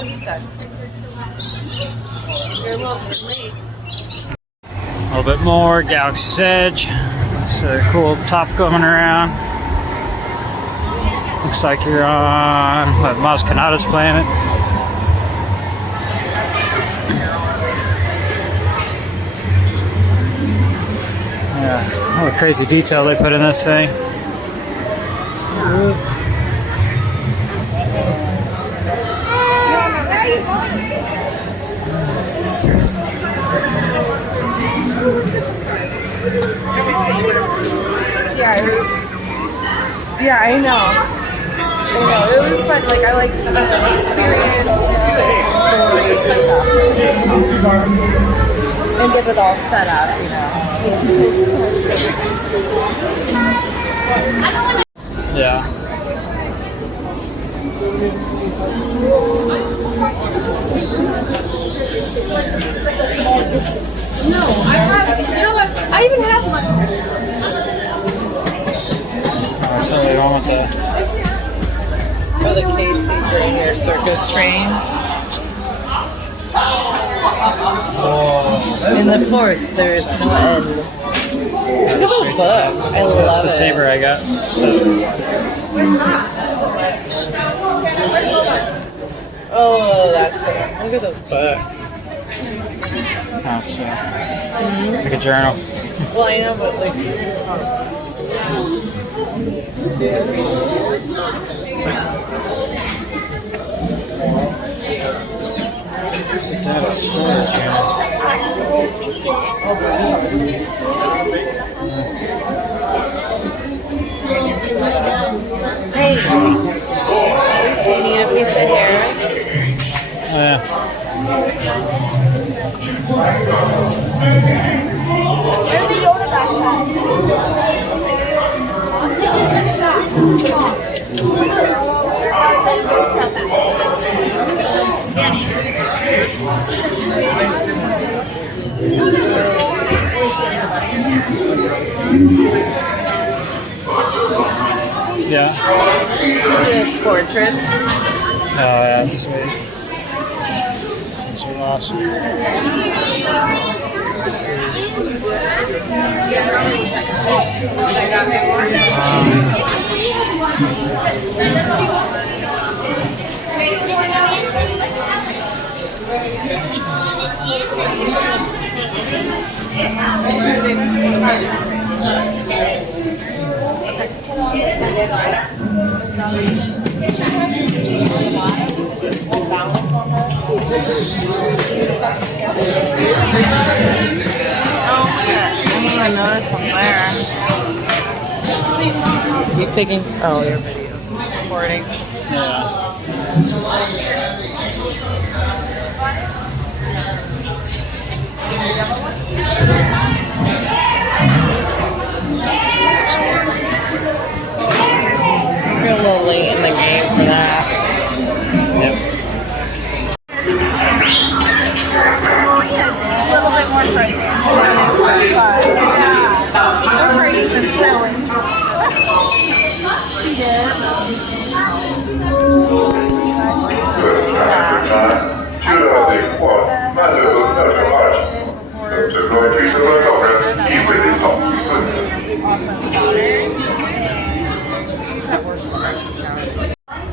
Oh, he's done. You're a little too late. A little bit more Galaxy's Edge. It's a cool top coming around. Looks like you're on Maz Kanata's planet. Yeah, what a crazy detail they put in this thing. Yeah, I know. It was fun. Like, I like the experience, story and stuff. And get it all set up, Yeah. No, I have, you know what? I even have one. Alright, so they don't want the... For the KC Junior Circus train. In the forest, there is no end. Look at the book. I love it. That's the saber I got. So. Oh, that's it. Look at this book. Oh, it's like a journal. Well, I know, but like... It's a data storage unit. Hey, you need a piece of hair? Oh, yeah. Where's the Yoda backpack? This is a shop. Yeah. There's portraits. Oh, yeah, that's sweet. These are awesome. I noticed them there. You taking? Oh, your video recording. Yeah. You're a little late in the game for that. Yep. A little bit more frightening. More frightening than selling. He did.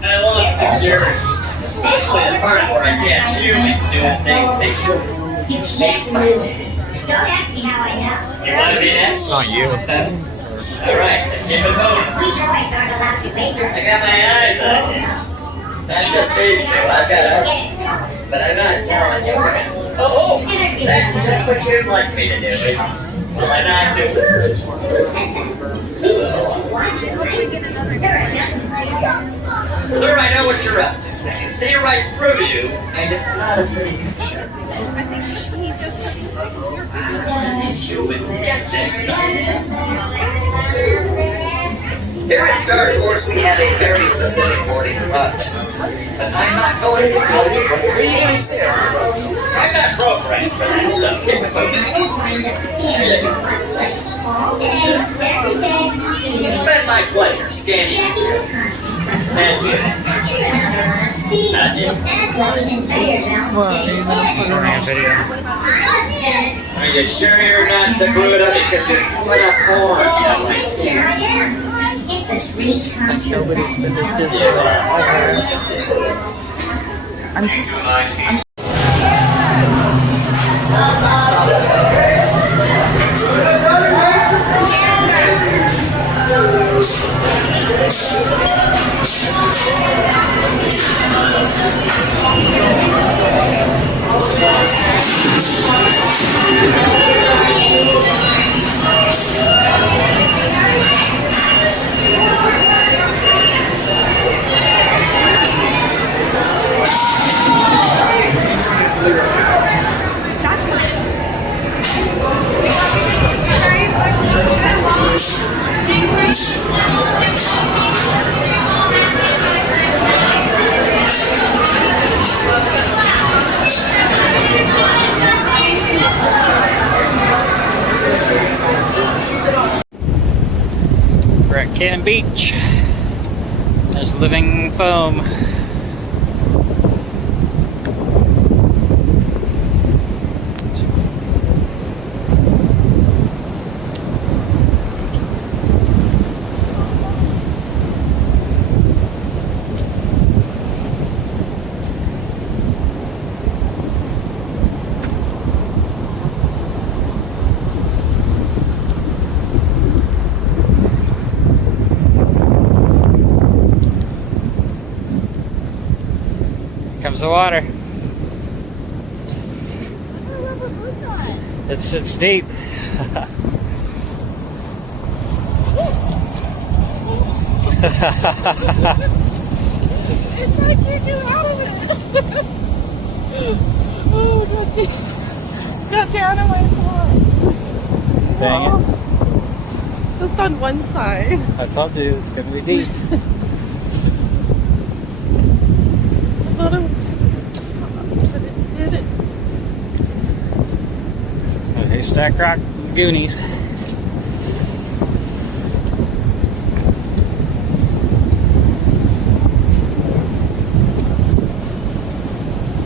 I love security, especially the part where I can't shoot and doing things they shouldn't. Makes my day. Don't ask me how I know. You want to be next? It's not you. All right, keep it moving. We droids aren't allowed to wager. I got my eyes on you. Not just these two, I've got others. But I'm not telling you. Oh, that's just what you'd like me to do. Will I not do it? Sir, I know what you're up to. I can see right through you, and it's not a pretty picture. These humans get this stuff. Here at Star Tours, we have a very specific boarding process. But I'm not going to tell you what you're going to do. I'm not programmed for that, so keep it moving. It's been my pleasure scanning you. And you. See, that's what we conveyor belts What, are you gonna put it Recording a on? video. Are you sure you're not to glue it up because you're put up orange on my Here skin? I am. It's a dream come true. Nobody's gonna visit ever. I'm just. We're at Cannon Beach. There's living foam. Here comes the water. It's deep. It's like you get out of it. Oh, got down on my socks. Dang it. Just on one side. That's all, dude. It's gonna be deep. I thought it was, but it didn't. Haystack Rock Goonies.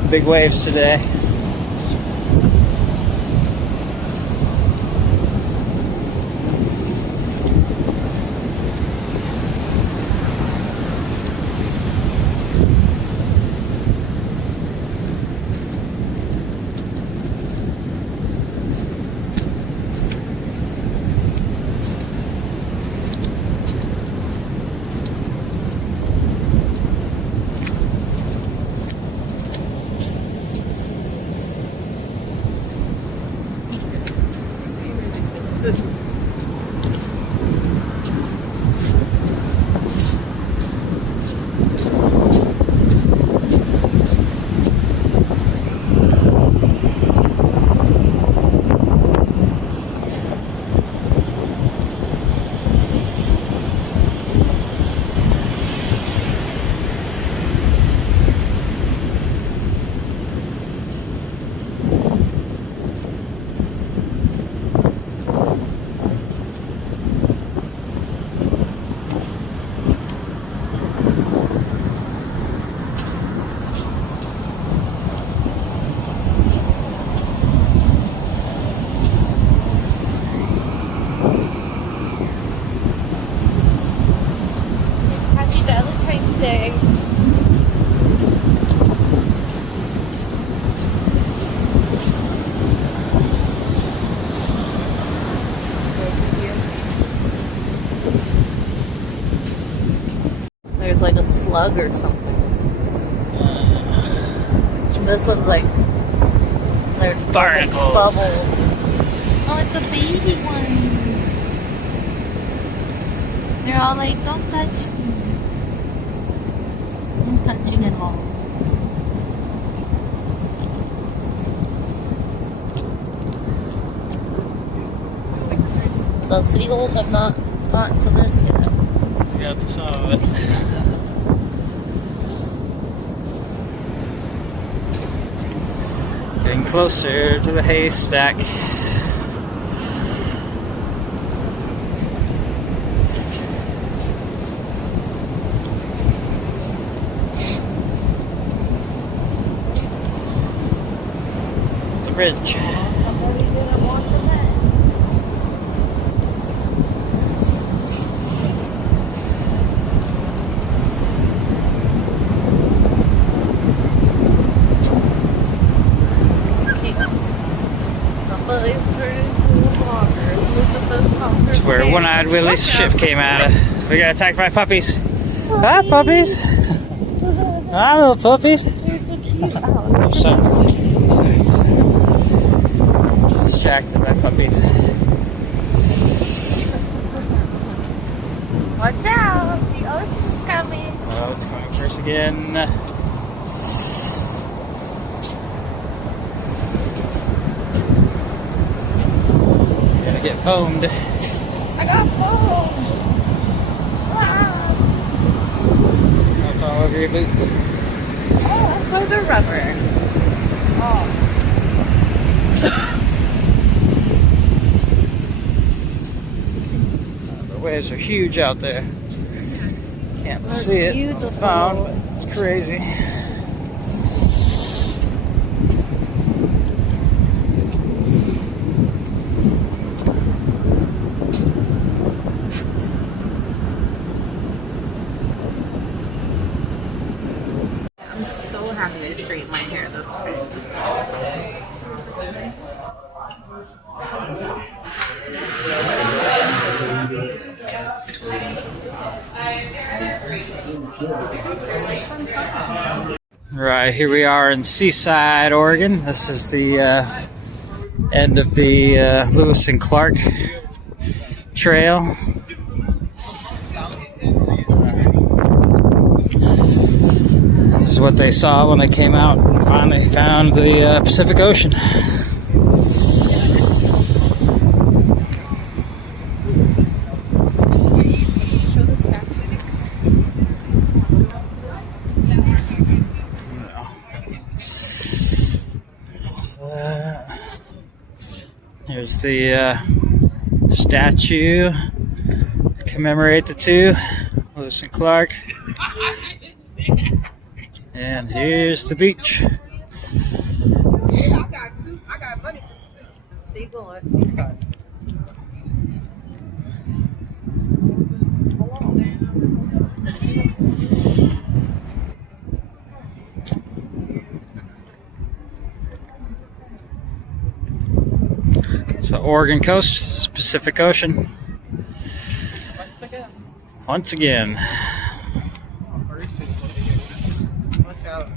Big waves today. Happy Valentine's Day. There's like a slug or something. This one's like there's Barnacles. bubbles. Oh, it's a baby one. They're all like, don't touch me. I'm touching it all. The seagulls have not gotten to this yet. We got to some of it. Getting closer to the haystack. Ridge. Somebody didn't want the net. Somebody's turning into a vlogger. Look at those conkers. That's where One-Eyed Willie's ship came out of. We got attacked by puppies. Hi, puppies. Hi, little puppies. They're so cute. Oh, Sorry. Distracted by puppies. watch out! The ocean's coming. Oh, it's coming first again. You're gonna get foamed. I got foam! Wow. That's all over your boots. Oh, for the rubber. Oh. The waves are huge out there. Can't see it on the phone, but it's crazy. I'm so happy to straighten my hair this time. Right, here we are in Seaside, Oregon. This is the end of the Lewis and Clark Trail. This is what they saw when they came out and finally found the Pacific Ocean. Show the statue. Here's the statue to commemorate the two, Lewis and Clark. And here's the beach. I got money for some seagull at Seaside. So Oregon coast, Pacific Ocean. Once again. Watch out.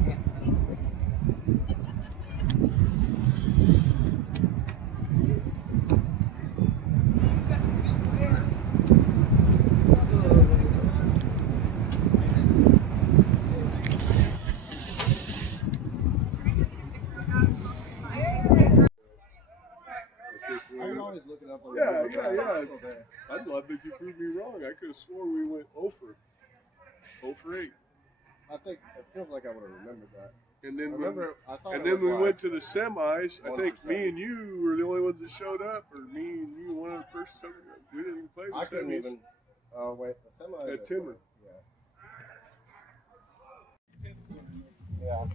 Yeah. I'd love if you proved me wrong. I could have swore we went 0 for 8. I think it feels like I would have remembered that. And then I thought and it then was we like went to the semis. I think 1%. me and you were the only ones that showed up, or me and you, one other person. We didn't even play the I couldn't semis. even. Oh wait, the semi. At Timber. Yeah.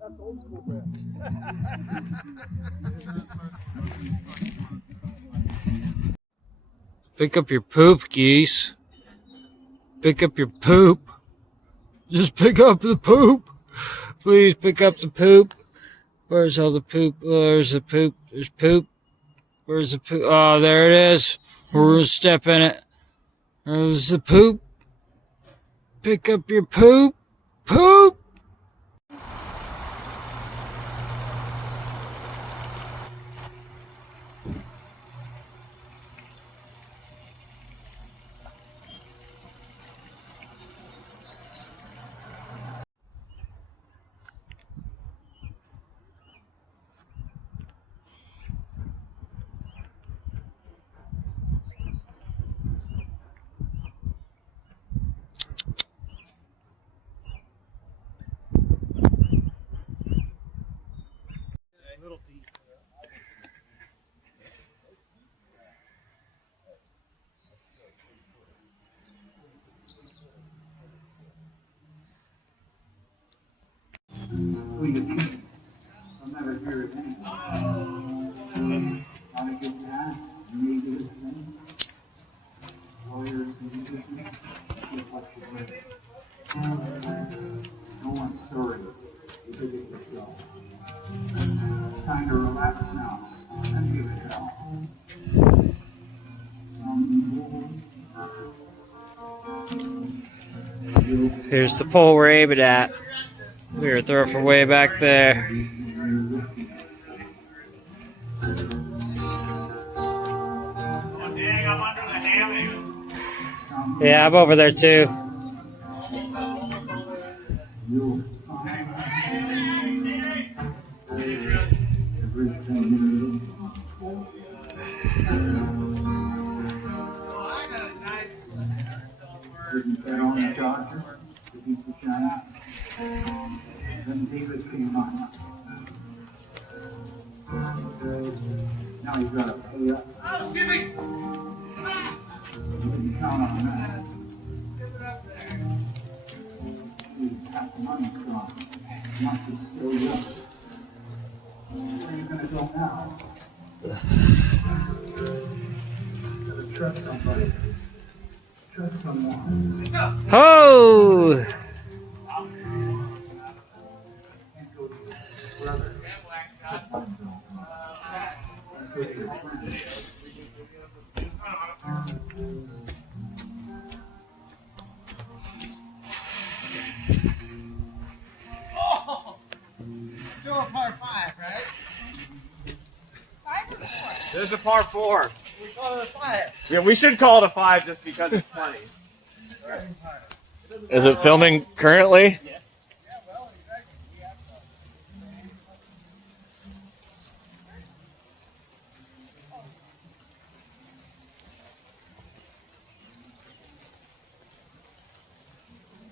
That's old school, man. Pick up your poop, geese. Pick up your poop. Just pick up the poop. Please pick up the poop. Where's all the poop? Where's the poop? There's poop. Where's the poop? Oh, there it is. We're gonna step in it. There's the poop. Pick up your poop. Poop! Here's the pole we're aiming at. We're gonna throw it from way back there. Yeah, I'm over there too. Now you gotta pay up. Oh, excuse me. You can count on that. Give it up there. You have the money gone. Not to still young. Where are you gonna go now? You gotta trust somebody. Trust someone. Oh! Can't go to your brother. Go to your friend. Still a par 5, right? 5 or 4? There's a par 4. We call it a 5. Yeah, we should call it a 5 just because it's funny. Is it filming currently? Yeah, well, exactly. We have to.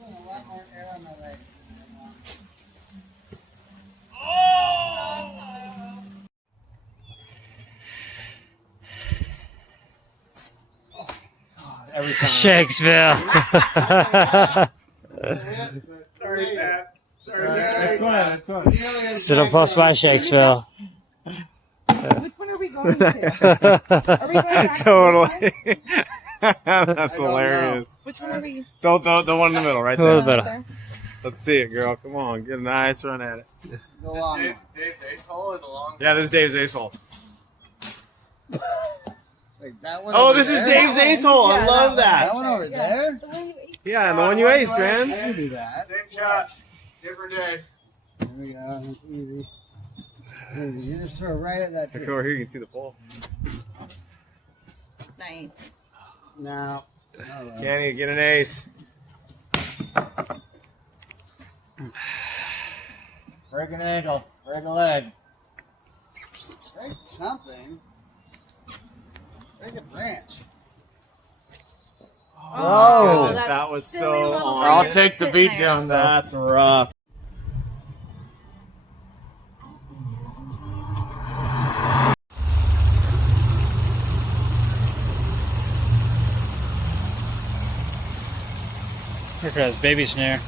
A lot more air on my leg. Shakesville. Sorry, Pat. Sorry, Pat. That's fine. So don't post my Shakesville. Which one are we going to? Are we going back to Totally. this That's hilarious. one? Which one are we? Don't the one in the middle, right Go to there. the middle. Let's see it, girl. Come on, get a nice run at it. The long one. Dave's ace hole or the long Yeah, this is Dave's ace hole. Like that one? Oh, over this is there? Dave's ace hole. I love That that. one over there? The one you ate. Yeah, and the one you aced, I man. can do that. Same shot. Different day. There we go. It's easy. Easy. You just throw right at that Come tree. over here, you can see the pole. Nice. No. Alright. Kenny, get an ace. Break an ankle. Break a leg. Break something. Break a branch. Oh, goodness, that was silly so little on. thing I'll that's take the sitting beat there. down though. That's rough. Look at his baby snare.